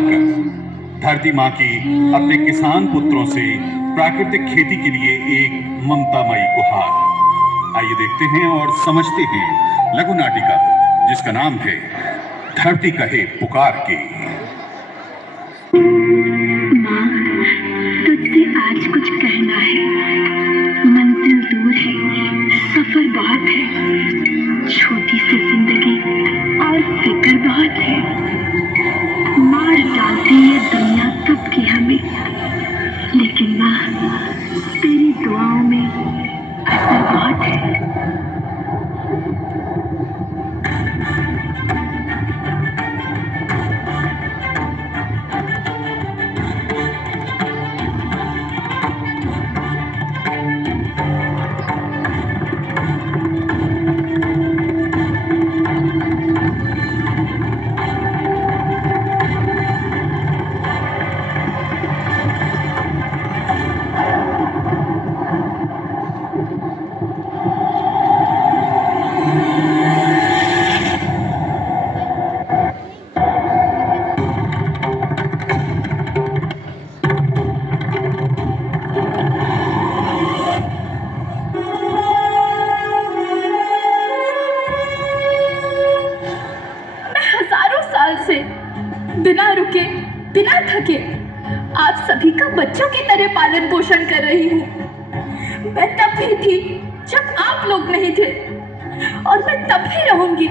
कर धरती माँ की अपने किसान पुत्रों से प्राकृतिक खेती के लिए एक ममतामयी गुहार। आइए देखते हैं और समझते हैं लघु नाटिका जिसका नाम है धरती कहे पुकार के। माँ, तुझसे आज कुछ कहना है। मंजिल दूर है, सफर बहुत है, छोटी सी जिंदगी और फिक्र बहुत है। मार डालती ये दुनिया सबकी हमें, लेकिन माँ तेरी दुआओं में असर बहुत है। से बिना रुके बिना थके आप सभी का बच्चों की तरह पालन पोषण कर रही हूँ। मैं तब भी थी जब आप लोग नहीं थे और मैं तब भी रहूंगी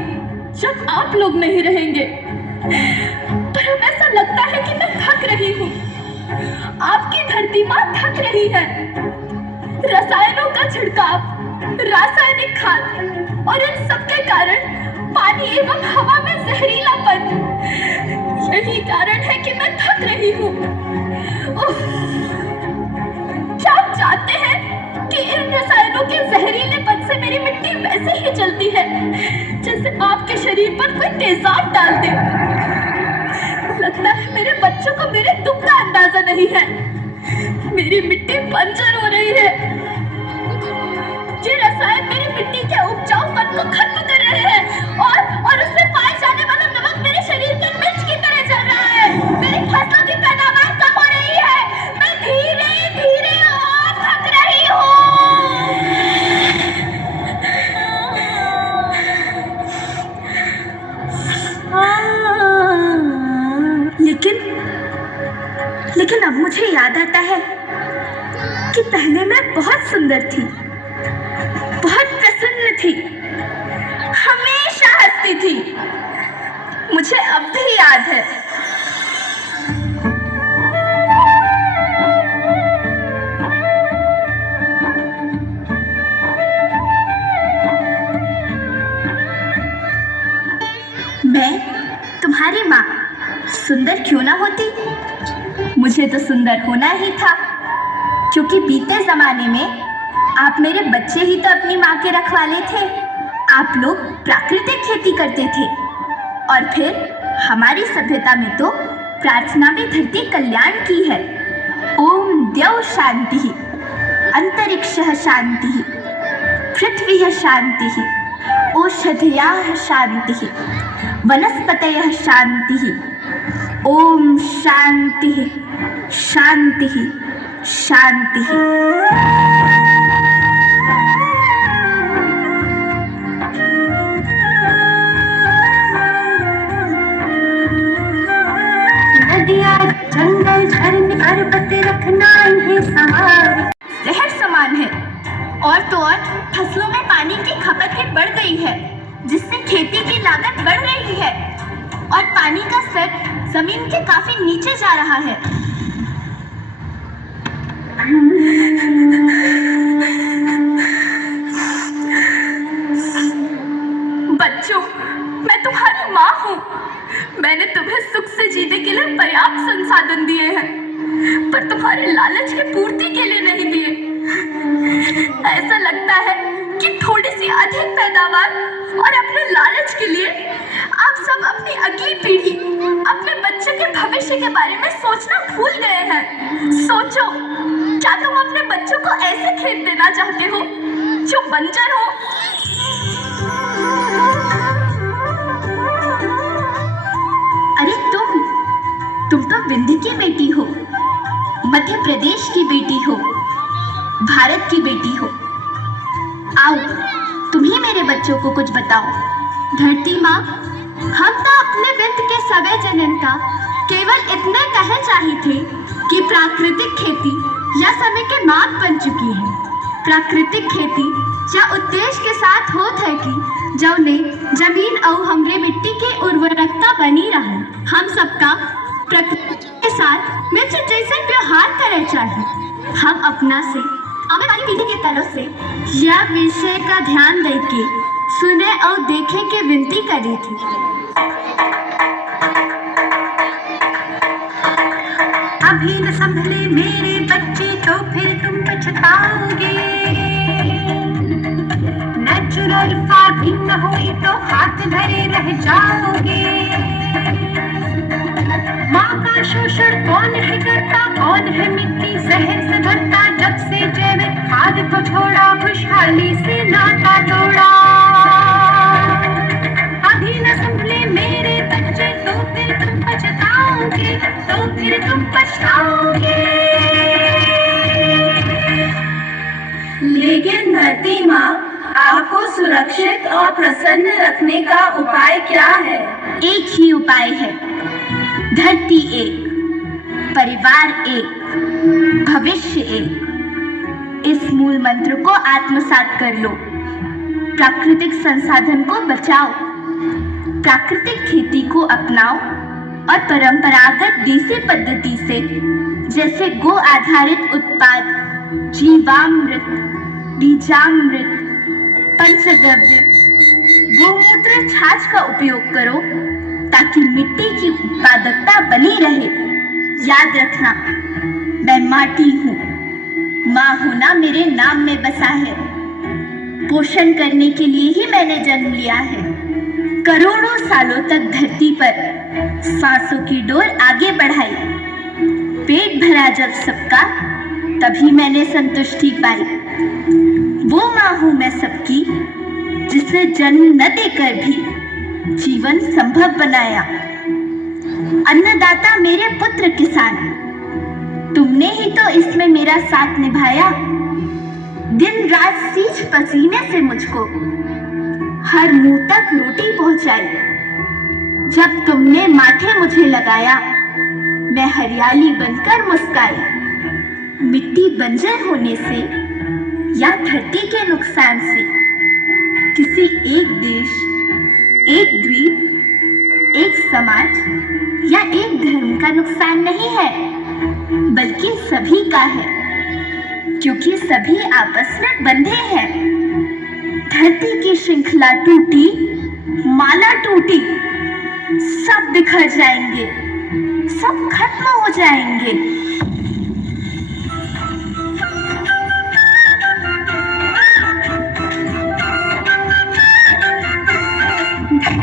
जब आप लोग नहीं रहेंगे। पर अब ऐसा लगता है कि मैं थक रही हूँ। आपकी धरती माँ थक रही है। रसायनों का छिड़काव, रासायनिक खाद और इन सब के कारण पानी एवं हवा में जहरीलापन, यही कारण है कि मैं थक रही हूँ। क्या आप जानते हैं कि इन रसायनों के जहरीलेपन से मेरी मिट्टी वैसे ही जलती है जैसे आपके शरीर पर कोई तेजाब डाल दे। लगता है मेरे बच्चों को मेरे दुख का अंदाजा नहीं है। मेरी मिट्टी बंजर हो रही है। ये रसायन मेरी मिट्टी के उपजाऊपन को खत्म कर रहे हैं और उसमें पाए जाने वाला नमक मेरे शरीर के मिर्च की तरह जल रहा है। मेरी फसलों की पैदावार कम हो रही है। मैं धीरे धीरे और थक रही हूँ। लेकिन अब मुझे याद आता है कि पहले मैं बहुत सुंदर थी, बहुत प्रसन्न थी, हमेशा हंसती थी। मुझे अब भी याद है। मैं तुम्हारी माँ सुंदर क्यों ना होती? मुझे तो सुंदर होना ही था, क्योंकि बीते जमाने में आप मेरे बच्चे ही तो अपनी माँ के रखवाले थे। आप लोग प्राकृतिक खेती करते थे और फिर हमारी सभ्यता में तो प्रार्थना भी धरती कल्याण की है। ओम द्यौ शांति, अंतरिक्षः शांति, पृथ्वी शांति, औषधयः शांति, वनस्पतयः शांति। ओम शांति शांति शांति। नदियाँ, जंगल, झरने, पर्वत रखना इन्हें संवार। जहर समान है। और तो और फसलों में पानी की खपत भी बढ़ गई है, जिससे खेती की लागत बढ़ रही है और पानी का स्तर जमीन के काफी नीचे जा रहा है। बच्चों, मैं तुम्हारी माँ हूँ। मैंने तुम्हें सुख से जीने के लिए पर्याप्त संसाधन दिए हैं, पर तुम्हारे लालच की पूर्ति के लिए नहीं दिए। ऐसा लगता है कि थोड़ी सी अधिक पैदावार और अपने लालच के लिए आप सब अपनी अगली पीढ़ी, अपने बच्चों के भविष्य के बारे में सोचना भूल गए हैं। सोचो, क्या तुम अपने बच्चों को ऐसे खेत देना चाहते हो जो बंजर हो? अरे तुम विंध्य की बेटी हो, मध्य प्रदेश की बेटी हो, भारत की बेटी हो। आओ, तुम ही मेरे बच्चों को कुछ बताओ। धरती माँ, हम तो अपने विंध्य के सवे जनन का केवल इतने कहे चाहे थे कि प्राकृतिक खेती या समय के माप बन चुकी है। प्राकृतिक खेती या उद्देश्य के साथ होत है कि जौने जमीन और हमरे मिट्टी के उर्वरकता बनी रहे। हम सबका प्रकृति के साथ मित्र जैसे व्यवहार करे चाहिए। हम अपना से आने वाली पीढ़ी की तरफ से यह विषय का ध्यान देके सुने और देखे के विनती करी थी। अभी न संभले मेरे बच्चे तो फिर तुम पछताओगे। नेचुरल फार्मिंग न हुई तो हाथ धरे रह जाओगे। माँ का शोषण कौन है करता, कौन है मिट्टी जहर से भरता। जब से जैविक खाद को छोड़ा, खुशहाली से नाता तोड़ा। अभी न संभले मेरे बच्चे तो फिर तुम पछताओगे, तो फिर तुम पछताओगे। लेकिन धरती माँ, आपको सुरक्षित और प्रसन्न रखने का उपाय क्या है? एक ही उपाय है। धरती एक, परिवार एक, भविष्य एक। इस मूल मंत्र को आत्मसात कर लो। प्राकृतिक संसाधन को बचाओ, प्राकृतिक खेती को अपनाओ और परंपरागत देसी पद्धति से जैसे गो आधारित उत्पाद, जीवामृत, बीजामृत, पंचगव्य, गोमूत्र, छाछ का उपयोग करो ताकि मिट्टी की उत्पादकता बनी रहे। याद रखना, मैं माटी हूँ। माँ होना मेरे नाम में बसा है। पोषण करने के लिए ही मैंने जन्म लिया है। करोड़ों सालों तक धरती पर सांसों की डोर आगे बढ़ाई। पेट भरा जब सबका, तभी मैंने संतुष्टि पाई। वो माँ हूँ मैं सबकी, जिसने जन्म न देकर भी जीवन संभव बनाया। अन्नदाता मेरे पुत्र किसान, तुमने ही तो इसमें मेरा साथ निभाया। दिन रात सींच पसीने से मुझको हर मुंह तक रोटी पहुंचाई। जब तुमने माथे मुझे लगाया, मैं हरियाली बनकर मुस्काई। मिट्टी बंजर होने से या धरती के नुकसान से किसी एक देश, एक द्वीप, एक समाज या एक धर्म का नुकसान नहीं है, बल्कि सभी का है, क्योंकि सभी आपस में बंधे हैं। धरती की श्रृंखला टूटी, माला टूटी, सब बिखर जाएंगे, सब खत्म हो जाएंगे।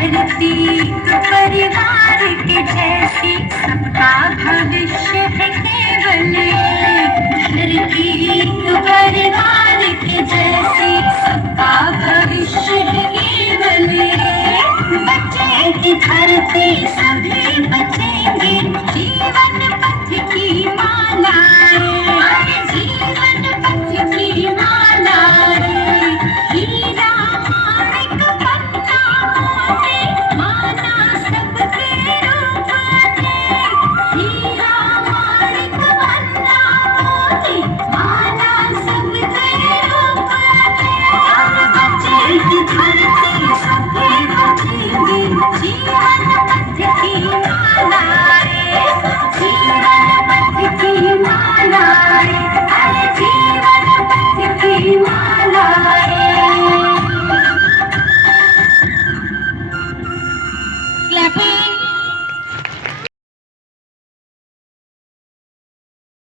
धरती तो परिवार के जैसी, सबका भविष्य है केवल एक। धरती तो परिवार के जैसी, सबका भविष्य है केवल एक। बच्चे की धरती सभी बचे